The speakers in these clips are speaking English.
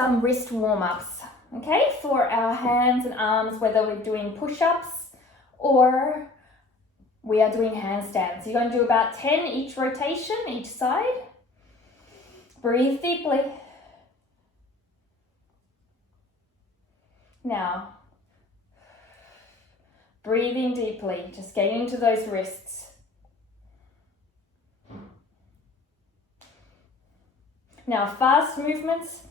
some wrist warm-ups, okay, for our hands and arms, whether we're doing push-ups or we are doing handstands. You're going to do about 10 each rotation, each side. Breathe deeply. Now, breathing deeply, just getting into those wrists. Now, fast movements,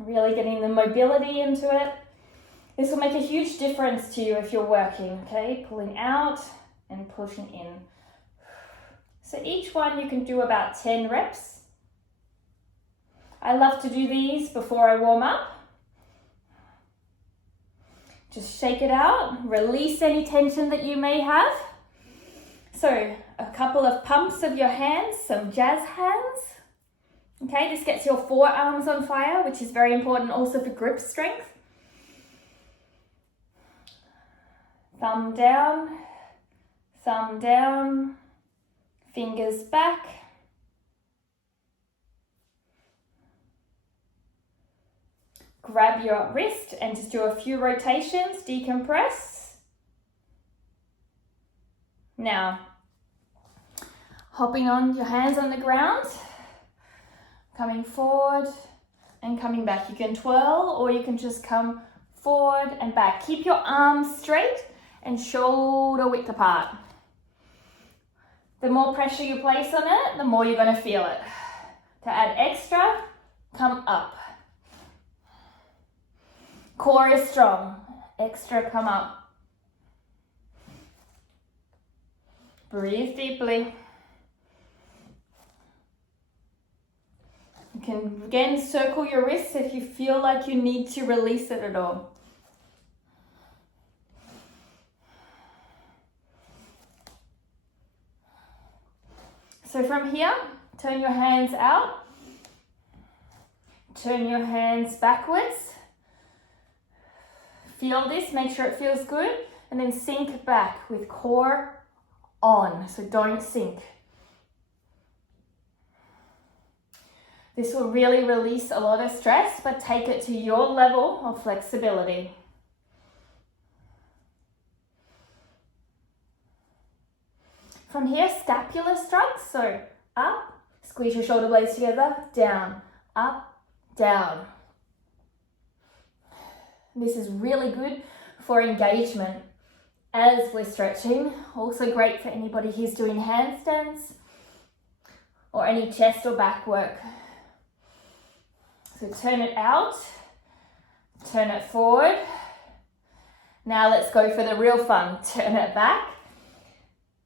really getting the mobility into it. This will make a huge difference to you if you're working, okay? Pulling out and pushing in. So each one you can do about 10 reps. I love to do these before I warm up. Just shake it out, release any tension that you may have. So a couple of pumps of your hands, some jazz hands. Okay, this gets your forearms on fire, which is very important also for grip strength. Thumb down, fingers back. Grab your wrist and just do a few rotations, decompress. Now, hopping on your hands on the ground, coming forward and coming back. You can twirl or you can just come forward and back. Keep your arms straight and shoulder width apart. The more pressure you place on it, the more you're going to feel it. To add extra, come up. Core is strong. Extra, come up. Breathe deeply. You can again circle your wrists if you feel like you need to release it at all. So from here, turn your hands out. Turn your hands backwards. Feel this, make sure it feels good, and then sink back with core on, so don't sink. This will really release a lot of stress, but take it to your level of flexibility. From here, scapular strokes, so up, squeeze your shoulder blades together, down, up, down. This is really good for engagement as we're stretching. Also great for anybody who's doing handstands or any chest or back work. So turn it out, turn it forward. Now let's go for the real fun. Turn it back.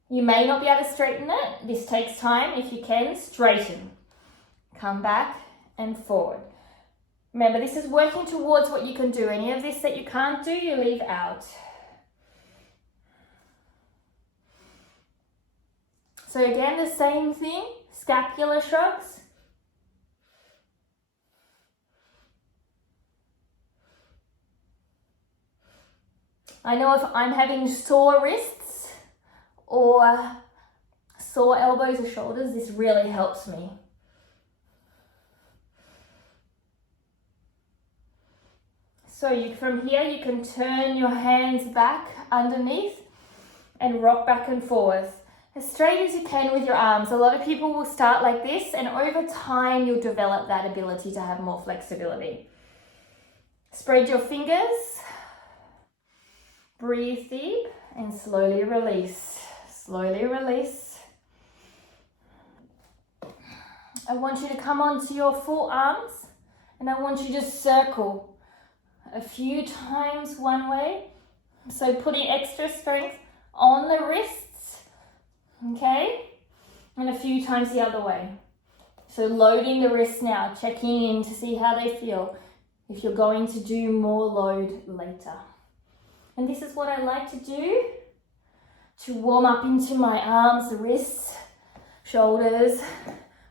You may not be able to straighten it. This takes time. If you can, straighten. Come back and forward. Remember, this is working towards what you can do. Any of this that you can't do, you leave out. So again, the same thing, scapular shrugs. I know if I'm having sore wrists or sore elbows or shoulders, this really helps me. So from here, you can turn your hands back underneath and rock back and forth as straight as you can with your arms. A lot of people will start like this, and over time, you'll develop that ability to have more flexibility. Spread your fingers, breathe deep, and slowly release. Slowly release. I want you to come onto your full arms, and I want you to circle a few times one way, so putting extra strength on the wrists, okay, and a few times the other way. So loading the wrists now, checking in to see how they feel, if you're going to do more load later. And this is what I like to do to warm up into my arms, wrists, shoulders,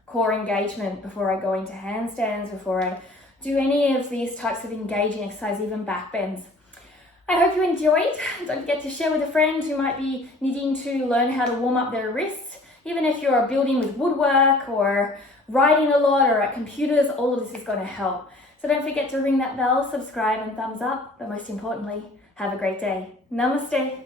core engagement before I go into handstands, before I do any of these types of engaging exercise, even back bends. I hope you enjoyed. Don't forget to share with a friend who might be needing to learn how to warm up their wrists. Even if you're building with woodwork or writing a lot or at computers, all of this is going to help. So don't forget to ring that bell, subscribe and thumbs up, but most importantly, have a great day. Namaste.